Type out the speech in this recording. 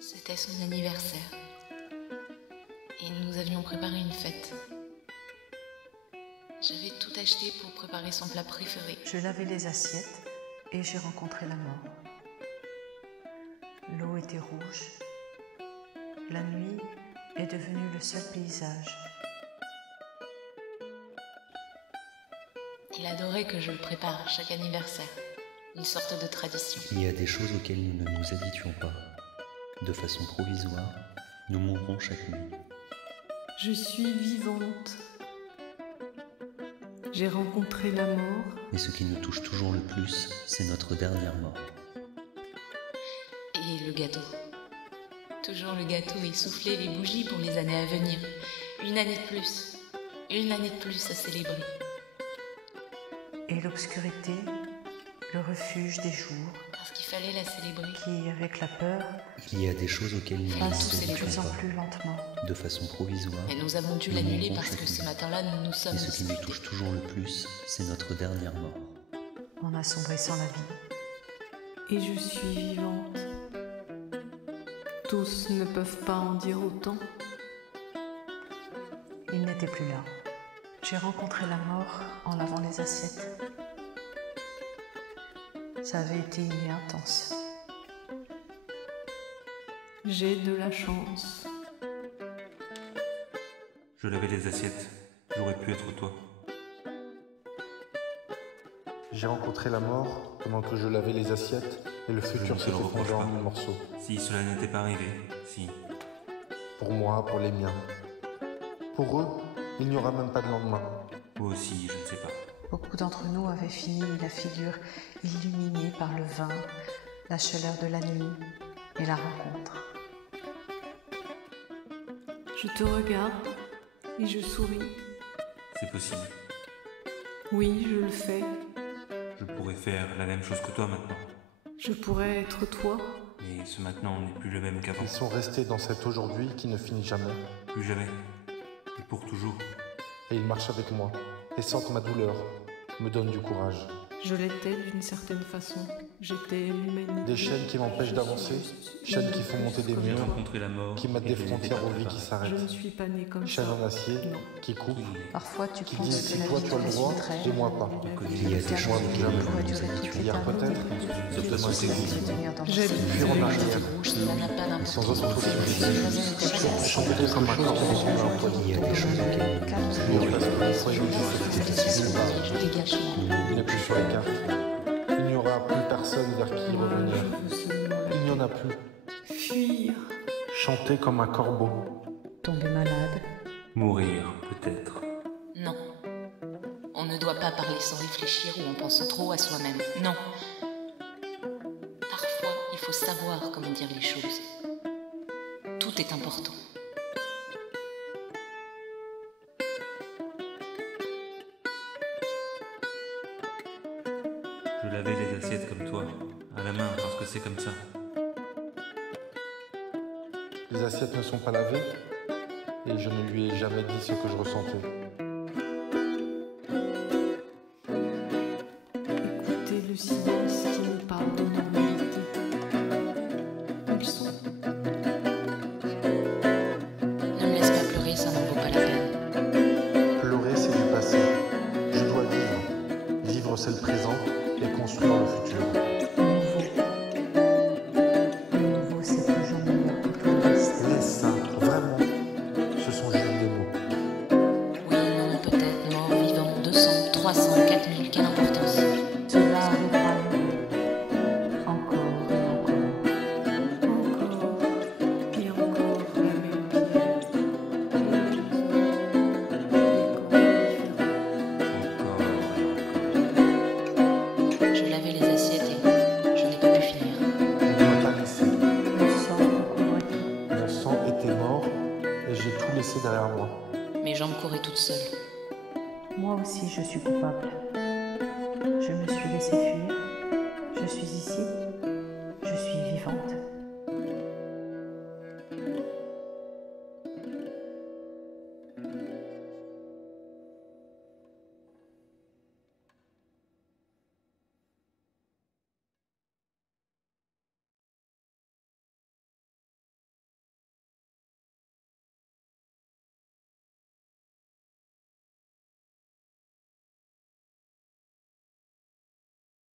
C'était son anniversaire. Et nous avions préparé une fête. J'avais tout acheté pour préparer son plat préféré. Je lavais les assiettes et j'ai rencontré la mort. L'eau était rouge. La nuit est devenue le seul paysage. Il adorait que je le prépare à chaque anniversaire. Une sorte de tradition. Il y a des choses auxquelles nous ne nous habituons pas. De façon provisoire, nous mourrons chaque nuit. Je suis vivante. J'ai rencontré la mort. Mais ce qui nous touche toujours le plus, c'est notre dernière mort. Et le gâteau. Toujours le gâteau et souffler les bougies pour les années à venir. Une année de plus. Une année de plus à célébrer. Et l'obscurité, le refuge des jours, Parce qu'il fallait la célébrer. qui, avec la peur, Il y a des choses auxquelles nous ne Pas nous tous, c'est de les plus habituons en pas. plus lentement. De façon provisoire, Et nous avons dû nous l'annuler mourrons parce chaque que ce nuit. matin-là, nous nous sommes Mais ce qui nous respectés. touche toujours le plus, c'est notre dernière mort. En assombrissant la vie. Et je suis vivante. Tous ne peuvent pas en dire autant. Il n'était plus là. J'ai rencontré la mort en lavant les assiettes. Ça avait été une nuit intense. J'ai de la chance. Je lavais les assiettes, j'aurais pu être toi. J'ai rencontré la mort pendant que je lavais les assiettes et le Je futur ne te s'était le reproche fondé en pas. mille morceaux. Si cela n'était pas arrivé, si. Pour moi, pour les miens. Pour eux, il n'y aura même pas de lendemain. Moi aussi, je ne sais pas. Beaucoup d'entre nous avaient fini la figure illuminée par le vin, la chaleur de la nuit et la rencontre. Je te regarde et je souris. C'est possible. Oui, je le fais. Je pourrais faire la même chose que toi maintenant. Je pourrais être toi. Mais ce maintenant n'est plus le même qu'avant. Ils sont restés dans cet aujourd'hui qui ne finit jamais. Plus jamais. Et pour toujours. Et ils marchent avec moi et sentent ma douleur, me donnent du courage. Je l'étais d'une certaine façon. J'étais l'humanité. Des chaînes qui m'empêchent d'avancer, chaînes qui font monter des Comme J'ai murs, toi. rencontré la mort. qui mettent et des je n'étais frontières pas aux vies qui préparé. Je s'arrêtent. ne suis pas née comme Chaînes ça. en acier Non. qui coupent, Parfois, tu qui penses disent que si la toi vie tu as le droit te et moi pas. Il y a des choses Moi, auxquelles jamais. nous pourrait ne nous durer toute habituons Hier pas. peut-être, Sauf demain c'est vous. se tenir dans J'ai le Fuir en arrière, Rouge, cela n'a pas et sans d'importance. autre possibilité. Chanter comme un corps Il y a des choses auxquelles nous Il parce que la foi est nulle part. Je dégage moi. Il n'est plus sur les cartes. Il n'y aura plus personne vers qui Moi, revenir. je veux seulement Il n'y en a plus. fuir. Chanter comme un corbeau. tomber malade. Mourir, peut-être. Non. On ne doit pas parler sans réfléchir ou en pensant trop à soi-même. Non. Parfois, il faut savoir comment dire les choses. Tout est important. Je lavais les assiettes comme toi, à la main, parce que c'est comme ça. Les assiettes ne sont pas lavées et je ne lui ai jamais dit ce que je ressentais. Écoutez le silence qui nous parle de normalité. Ils sont. Ne me laisse pas pleurer, ça n'en vaut pas la peine. Pleurer, c'est du passé. Je dois vivre. Vivre, c'est le présent et construire le futur. Le nouveau, c'est toujours meilleur que le reste. Laisse ça, vraiment. Ce sont juste des mots. Oui, non, peut-être, mort, vivant, 200, 300, 4000, quelle importance. Cela arrivera à nous. Encore et encore. Encore et encore la même pierre. Encore et Je lavais les assiettes et je n'ai pas pu finir. On ne m'a pas laissé. Le sang recouvre tout. Mon sang était mort et j'ai tout laissé derrière moi. Mes jambes couraient toutes seules. Moi aussi, je suis coupable.